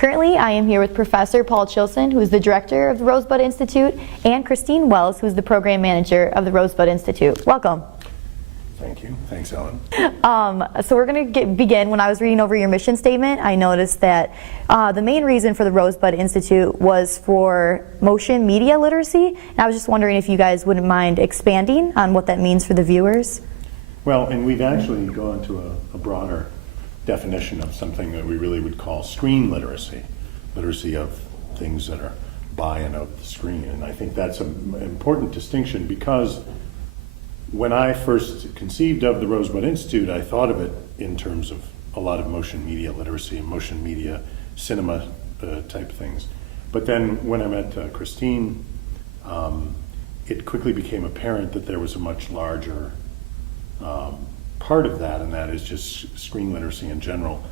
Currently, I am here with Professor Paul Chilsen, who is the director of the Rosebud Institute, and Christine Wells, who is the program manager of the Rosebud Institute. Welcome. Thank you. Thanks, Ellen. So we're going to begin. When I was reading over your mission statement, I noticed that the main reason for the Rosebud Institute was for motion media literacy. And I was just wondering if you guys wouldn't mind expanding on what that means for the viewers. Well, and we've actually gone to a broader definition of something that we really would call screen literacy, literacy of things that are by and of the screen. And I think that's an important distinction because when I first conceived of the Rosebud Institute, I thought of it in terms of a lot of motion media literacy and motion media cinema type things. But then when I met Christine, it quickly became apparent that there was a much larger part of that, and that is just screen literacy in general.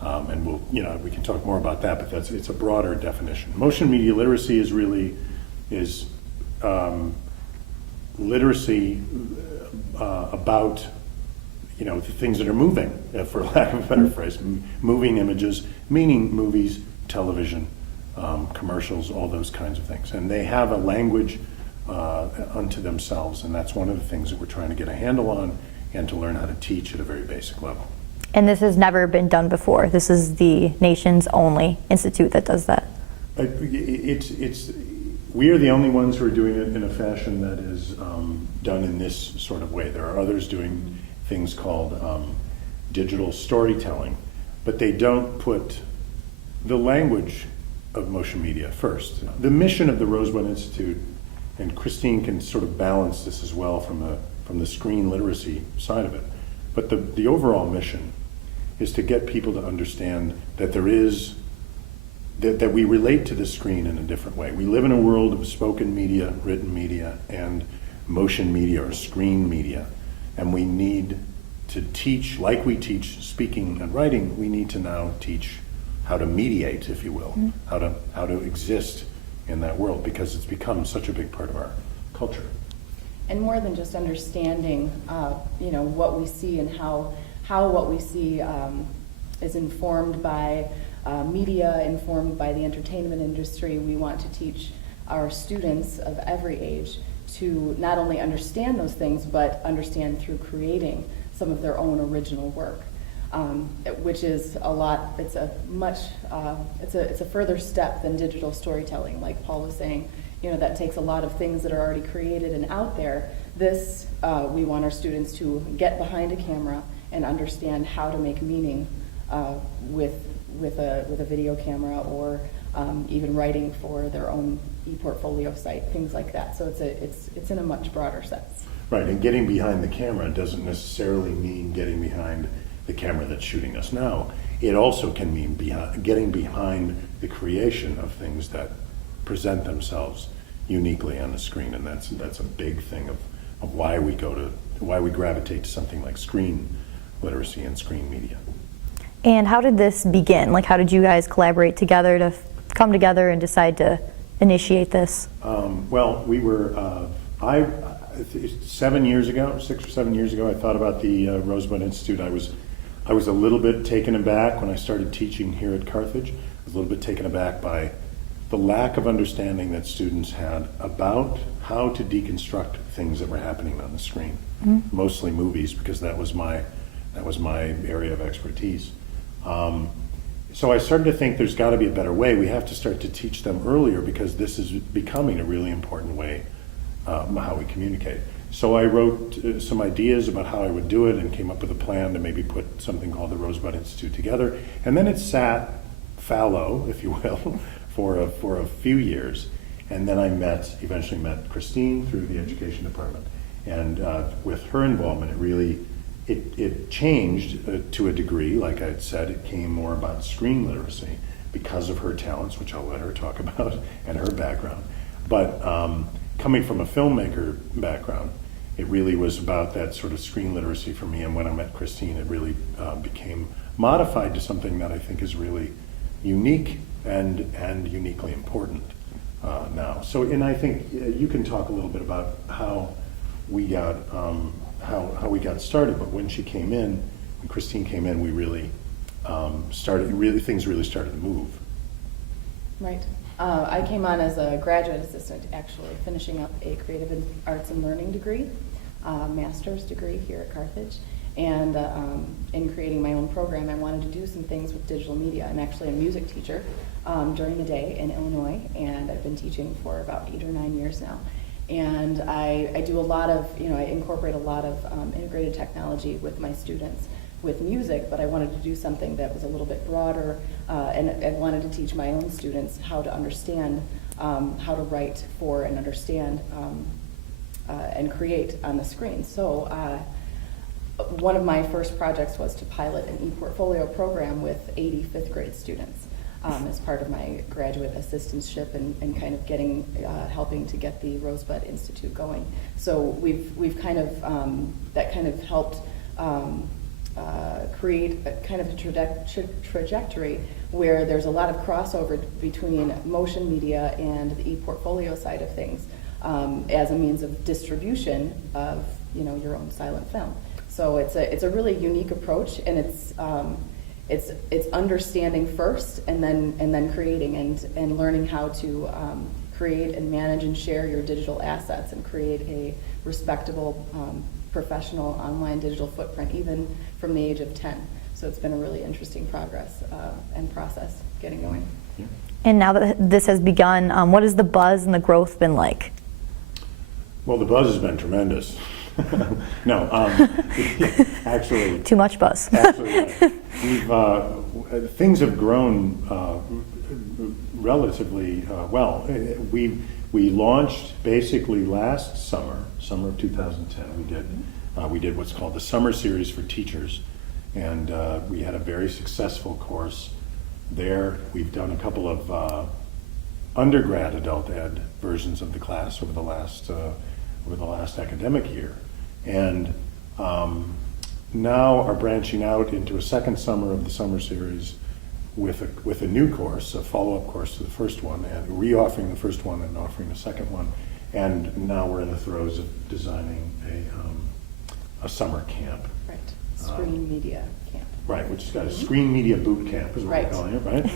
And we can talk more about that, but it's a broader definition. Motion media literacy is literacy about the things that are moving, for lack of a better phrase, moving images, meaning movies, television, commercials, all those kinds of things. And they have a language unto themselves, and that's one of the things that we're trying to get a handle on and to learn how to teach at a very basic level. And this has never been done before. This is the nation's only institute that does that. We are the only ones who are doing it in a fashion that is done in this sort of way. There are others doing things called digital storytelling, but they don't put the language of motion media first. The mission of the Rosebud Institute, and Christine can sort of balance this as well from the screen literacy side of it, but the overall mission is to get people to understand that that we relate to the screen in a different way. We live in a world of spoken media, written media, and motion media or screen media. And we need to teach, like we teach speaking and writing, we need to now teach how to mediate, if you will, how to exist in that world, because it's become such a big part of our culture. And more than just understanding, what we see and how what we see is informed by media, informed by the entertainment industry. We want to teach our students of every age to not only understand those things, but understand through creating some of their own original work, which is a lot. It's a further step than digital storytelling, like Paul was saying. That takes a lot of things that are already created and out there. This, we want our students to get behind a camera and understand how to make meaning with a video camera, or even writing for their own e-portfolio site, things like that. So it's in a much broader sense. Right, and getting behind the camera doesn't necessarily mean getting behind the camera that's shooting us now. It also can mean getting behind the creation of things that present themselves uniquely on the screen, and that's a big thing of why we gravitate to something like screen literacy and screen media. And how did this begin? Like, how did you guys collaborate together to come together and decide to initiate this? Well, we were, 6 or 7 years ago, I thought about the Rosebud Institute. I was a little bit taken aback when I started teaching here at Carthage. I was a little bit taken aback by the lack of understanding that students had about how to deconstruct things that were happening on the screen, mostly movies, because that was my area of expertise. So I started to think there's got to be a better way. We have to start to teach them earlier, because this is becoming a really important way how we communicate. So I wrote some ideas about how I would do it and came up with a plan to maybe put something called the Rosebud Institute together. And then it sat fallow, if you will, for a few years. And then I eventually met Christine through the education department. And with her involvement, it changed to a degree. Like I had said, it came more about screen literacy because of her talents, which I'll let her talk about, and her background. But coming from a filmmaker background, it really was about that sort of screen literacy for me. And when I met Christine, it really became modified to something that I think is really unique and uniquely important now. So, and I think you can talk a little bit about how we got how we got started. But when Christine came in, we really things really started to move Right. I came on as a graduate assistant, actually, finishing up a creative arts and learning degree, master's degree here at Carthage. And in creating my own program, I wanted to do some things with digital media. I'm actually a music teacher during the day in Illinois, and I've been teaching for about 8 or 9 years now. And I do a lot of, I incorporate a lot of integrated technology with my students with music, but I wanted to do something that was a little bit broader, and I wanted to teach my own students how to understand, how to write for and understand and create on the screen. So one of my first projects was to pilot an e-portfolio program with 80 fifth grade students as part of my graduate assistantship and kind of getting, helping to get the Rosebud Institute going. So we've kind of, that kind of helped create a kind of a trajectory where there's a lot of crossover between motion media and the e-portfolio side of things as a means of distribution of your own silent film. So it's a really unique approach, and it's understanding first and then creating and learning how to create and manage and share your digital assets and create a respectable professional online digital footprint, even from the age of 10. So it's been a really interesting progress and process getting going. Yeah. And now that this has begun, what has the buzz and the growth been like? Well, the buzz has been tremendous. No, actually. Too much buzz. Actually, things have grown relatively well. We launched basically last summer of 2010. We did what's called the Summer Series for Teachers, and we had a very successful course there. We've done a couple of undergrad adult ed versions of the class over the last academic year, and now are branching out into a second summer of the Summer Series with a new course, a follow-up course to the first one, and re-offering the first one and offering the second one. And now we're in the throes of designing a summer camp. Right. Screen media camp. Right, which has got a screen media boot camp, is what Right. we're calling it, right?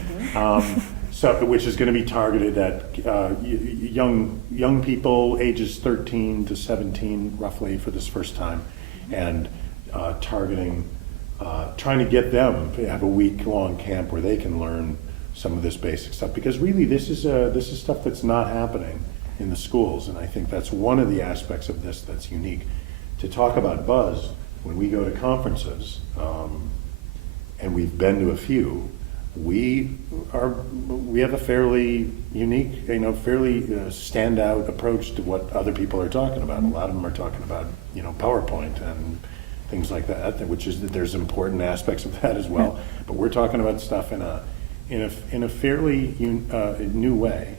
So, which is going to be targeted at young people ages 13 to 17, roughly, for this first time, and targeting, trying to get them to have a week-long camp where they can learn some of this basic stuff. Because really, this is stuff that's not happening in the schools, and I think that's one of the aspects of this that's unique. To talk about buzz, when we go to conferences, and we've been to a few, we have a fairly unique, fairly standout approach to what other people are talking about. A lot of them are talking about, PowerPoint and things like that, which is that there's important aspects of that as well. But we're talking about stuff in a fairly new way,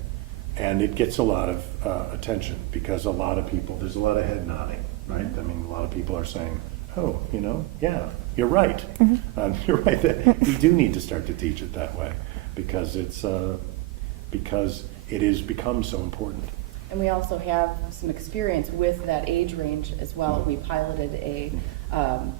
and it gets a lot of attention because there's a lot of head nodding, right? I mean, a lot of people are saying, "Oh, yeah, you're right. You're right that we do need to start to teach it that way because it has become so important." And we also have some experience with that age range as well. We piloted a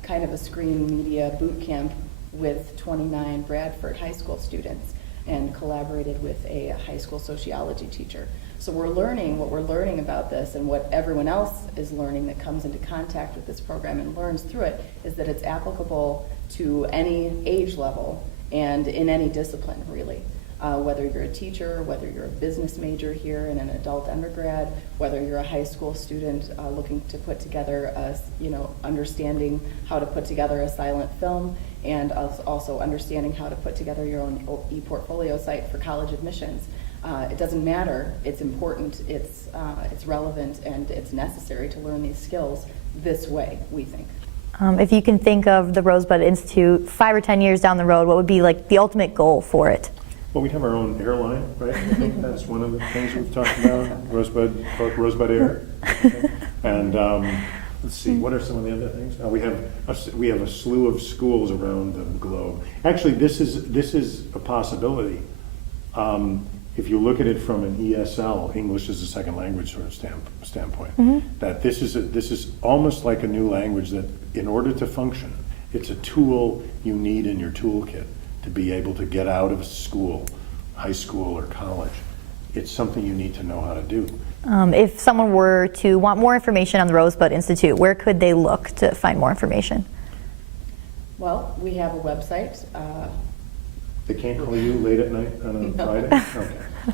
kind of a screen media boot camp with 29 Bradford high school students and collaborated with a high school sociology teacher. So we're learning what we're learning about this, and what everyone else is learning that comes into contact with this program and learns through it is that it's applicable to any age level and in any discipline, really. Whether you're a teacher, whether you're a business major here in an adult undergrad, whether you're a high school student looking to put together understanding how to put together a silent film, and also understanding how to put together your own e-portfolio site for college admissions. It doesn't matter. It's important. It's relevant, and it's necessary to learn these skills this way, we think. If you can think of the Rosebud Institute 5 or 10 years down the road, what would be like the ultimate goal for it? Well, we'd have our own airline, right? I think that's one of the things we've talked about, Rosebud Air. And let's see, what are some of the other things? We have a slew of schools around the globe. Actually, this is a possibility. If you look at it from an ESL, English as a second language sort of standpoint, that this is almost like a new language that, in order to function, it's a tool you need in your toolkit to be able to get out of school high school or college. It's something you need to know how to do. If someone were to want more information on the Rosebud Institute, where could they look to find more information? Well, we have a website. They can't call you late at night on a No. Friday?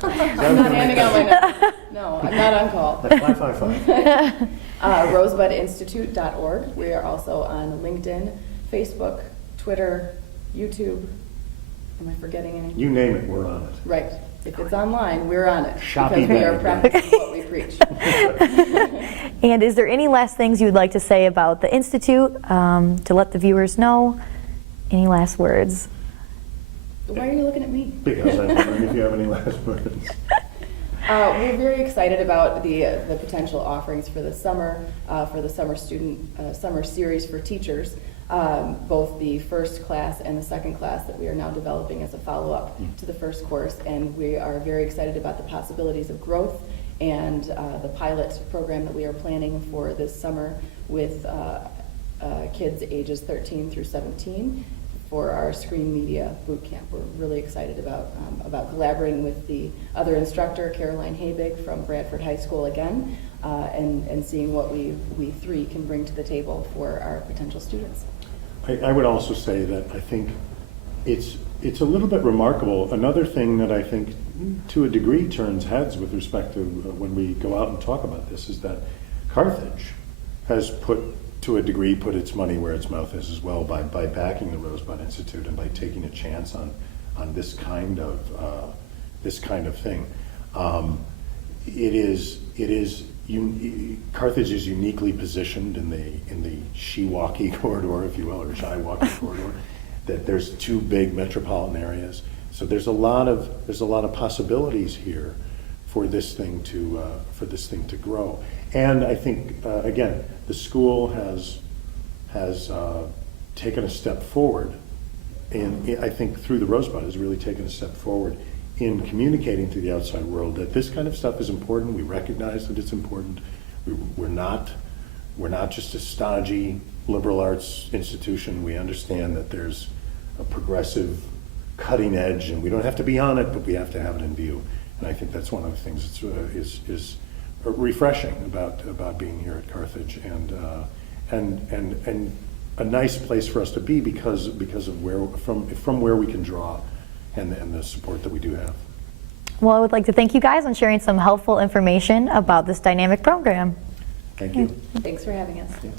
Okay. I'm not handing out my number. No, I'm not on call. That's 555. rosebudinstitute.org. We are also on LinkedIn, Facebook, Twitter, YouTube. Am I forgetting anything? You name it, we're on it. Right. If it's online, we're on it. Shoppy because we are bag. practicing what we preach. And is there any last things you would like to say about the Institute to let the viewers know? Any last words? Why are you looking at me? Because I'm wondering if you have any last words. We're very excited about the potential offerings for the summer series for teachers, both the first class and the second class that we are now developing as a follow-up to the first course, and we are very excited about the possibilities of growth and the pilot program that we are planning for this summer with kids ages 13 through 17. For our screen media boot camp. We're really excited about collaborating with the other instructor, Caroline Habig from Bradford High School again, and seeing what we three can bring to the table for our potential students. I would also say that I think it's a little bit remarkable. Another thing that I think to a degree turns heads with respect to when we go out and talk about this is that Carthage has put its money where its mouth is as well by backing the Rosebud Institute and by taking a chance on this kind of thing. Carthage is uniquely positioned in the she-walkie corridor, if you will, or shy-walkie corridor. That there's two big metropolitan areas, so there's a lot of possibilities here for this thing to grow. And I think again, the school has taken a step forward, and I think through the Rosebud has really taken a step forward in communicating to the outside world that this kind of stuff is important. We recognize that it's important. We're not just a stodgy liberal arts institution. We understand that there's a progressive cutting edge, and we don't have to be on it, but we have to have it in view. And I think that's one of the things that is refreshing about being here at Carthage, and a nice place for us to be because of where we can draw and the support that we do have. Well, I would like to thank you guys on sharing some helpful information about this dynamic program. Thank you. Thanks for having us. Yeah.